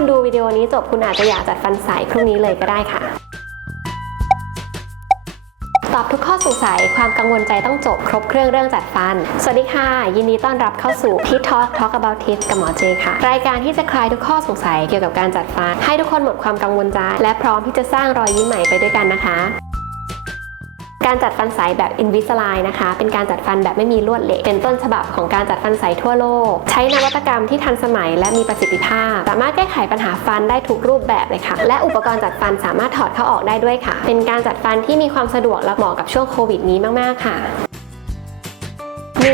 คุณดูวิดีโอนี้จบคุณอาจจะอยากจัดฟันใสพรุ่งนี้เลยก็ได้ค่ะ ตอบทุกข้อสงสัยความกังวลใจต้องจบครบเครื่องเรื่องจัดฟัน สวัสดีค่ะ ยินดีต้อนรับเข้าสู่ Teeth Talk Talk About Teeth กับหมอเจค่ะ รายการที่จะคลายทุกข้อสงสัยเกี่ยวกับการจัดฟัน ให้ทุกคนหมดความกังวลใจ และพร้อมที่จะสร้างรอยยิ้มใหม่ไปด้วยกันนะคะ การจัดฟันใสแบบ Invisalign นะคะ เป็นการจัดฟันแบบไม่มีลวดเหล็ก เป็นต้นฉบับของการจัดฟันใสทั่วโลก ใช้นวัตกรรมที่ทันสมัยและมีประสิทธิภาพ สามารถแก้ไขปัญหาฟันได้ทุกรูปแบบเลยค่ะ และอุปกรณ์จัดฟันสามารถถอดเข้าออกได้ด้วยค่ะ เป็นการจัดฟันที่มีความสะดวกและเหมาะกับช่วงโควิดนี้มาก ๆ ค่ะ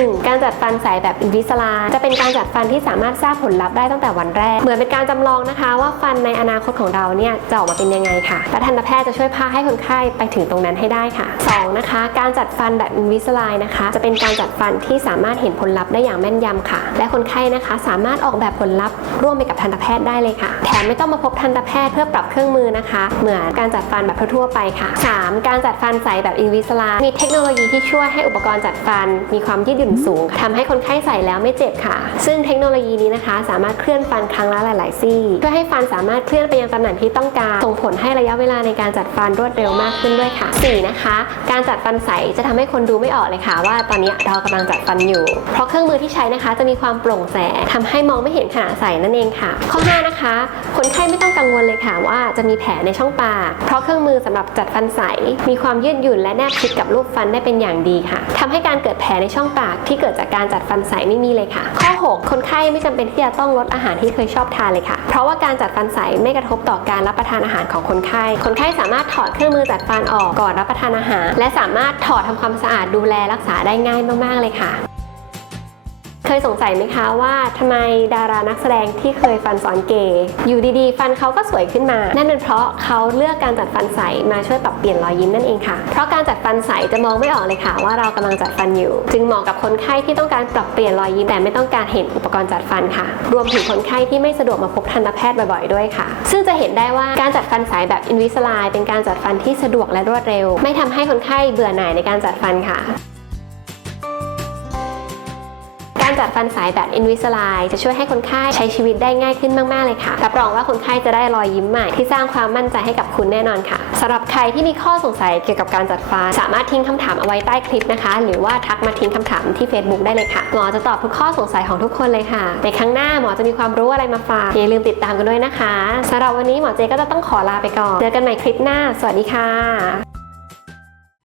1. การจัดฟันใสแบบ Invisalign จะเป็นการจัดฟันที่สามารถทราบผลลัพธ์ได้ตั้งแต่วันแรก เหมือนเป็นการจำลองนะคะ ว่าฟันในอนาคตของเราเนี่ยจะออกมาเป็นยังไงค่ะและทันตแพทย์จะช่วยพาให้คนไข้ไปถึงตรงนั้นให้ได้ค่ะ 2. นะคะ การจัดฟันแบบ Invisalign นะคะ จะเป็นการจัดฟันที่สามารถเห็นผลลัพธ์ได้อย่างแม่นยำค่ะ และคนไข้นะคะ สามารถออกแบบผลลัพธ์ร่วมไปกับทันตแพทย์ได้เลยค่ะ แถมไม่ต้องมาพบทันตแพทย์เพื่อปรับเครื่องมือนะคะ เหมือนการจัดฟันแบบทั่วไปค่ะ 3. การจัดฟันใสแบบ Invisalign มีเทคโนโลยีที่ช่วยให้อุปกรณ์จัดฟัน มีความยืดหยุ่นสูงทำให้คนไข้ใส่แล้วไม่เจ็บค่ะ ซึ่งเทคโนโลยีนี้นะคะ สามารถเคลื่อนฟันครั้งละหลาย ๆ ซี่เพื่อให้ฟันสามารถเคลื่อนไปยังตำแหน่งที่ต้องการ ส่งผลให้ระยะเวลาในการจัดฟันรวดเร็วมากขึ้นด้วยค่ะ 4. นะคะ การจัดฟันใสจะทำให้คนดูไม่ออกเลยค่ะ ว่าตอนนี้เรากำลังจัดฟันอยู่ เพราะเครื่องมือที่ใช้นะคะ จะมีความโปร่งแสงทำให้มองไม่เห็นขนาดใสนั่นเองค่ะ ข้อ 5 นะคะ คนไข้ไม่ต กังวลเลยค่ะว่าจะมีแผลในช่องปาก เพราะเครื่องมือสำหรับจัดฟันใส มีความยืดหยุ่นและแนบชิดกับรูปฟันได้เป็นอย่างดีค่ะทำให้การเกิดแผลในช่องปากที่เกิดจากการจัดฟันใสไม่มีเลยค่ะ ข้อ 6 คนไข้ไม่จำเป็นที่จะต้องลดอาหารที่เคยชอบทานเลยค่ะ เพราะว่าการจัดฟันใสไม่กระทบต่อการรับประทานอาหารของคนไข้ คนไข้สามารถถอดเครื่องมือจัดฟันออกก่อนรับประทานอาหาร และสามารถถอดทำความสะอาดดูแลรักษาได้ง่ายมากๆเลยค่ะ เคยสงสัยไหมคะว่าทำไมดารานักแสดงที่เคยฟันสอนเกย์อยู่ดีๆ ฟันเขาก็สวยขึ้นมา นั่นเป็นเพราะเขาเลือกการจัดฟันใสมาช่วยปรับเปลี่ยนรอยยิ้มนั่นเองค่ะ เพราะการจัดฟันใสจะมองไม่ออกเลยค่ะ ว่าเรากำลังจัดฟันอยู่ จึงเหมาะกับคนไข้ที่ต้องการปรับเปลี่ยนรอยยิ้มแต่ไม่ต้องการเห็นอุปกรณ์จัดฟันค่ะ รวมถึงคนไข้ที่ไม่สะดวกมาพบทันตแพทย์บ่อยๆด้วยค่ะ ซึ่งจะเห็นได้ว่าการจัดฟันใสแบบ Invisalign เป็นการจัดฟันที่สะดวกและรวดเร็ว ไม่ทำให้คนไข้เบื่อหน่ายในการจัดฟันค่ะ การจัดฟันสายแบบ Invisalign จะช่วยให้คนไข้ใช้ชีวิตได้ง่ายขึ้นมาก ๆ เลยค่ะ รับรองว่าคนไข้จะได้รอยยิ้มใหม่ ที่สร้างความมั่นใจให้กับคุณแน่นอนค่ะสำหรับใครที่มีข้อสงสัยเกี่ยวกับการจัดฟัน สามารถทิ้งคำถามเอาไว้ใต้คลิปนะคะ หรือว่าทักมาทิ้งคำถามที่ Facebook ได้เลยค่ะ หมอจะตอบทุกข้อสงสัยของทุกคนเลยค่ะ ในครั้งหน้าหมอจะมีความรู้อะไรมาฝากอย่าลืมติดตามกันด้วยนะคะสำหรับวันนี้หมอเจก็จะต้องขอลาไปก่อน เจอกันใหม่คลิปหน้า สวัสดีค่ะ